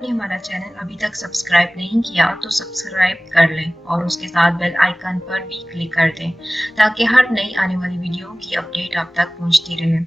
आपने हमारा चैनल अभी तक सब्सक्राइब नहीं किया तो सब्सक्राइब कर लें और उसके साथ बेल आइकन पर भी क्लिक कर दें ताकि हर नई आने वाली वीडियो की अपडेट आप तक पहुंचती रहे।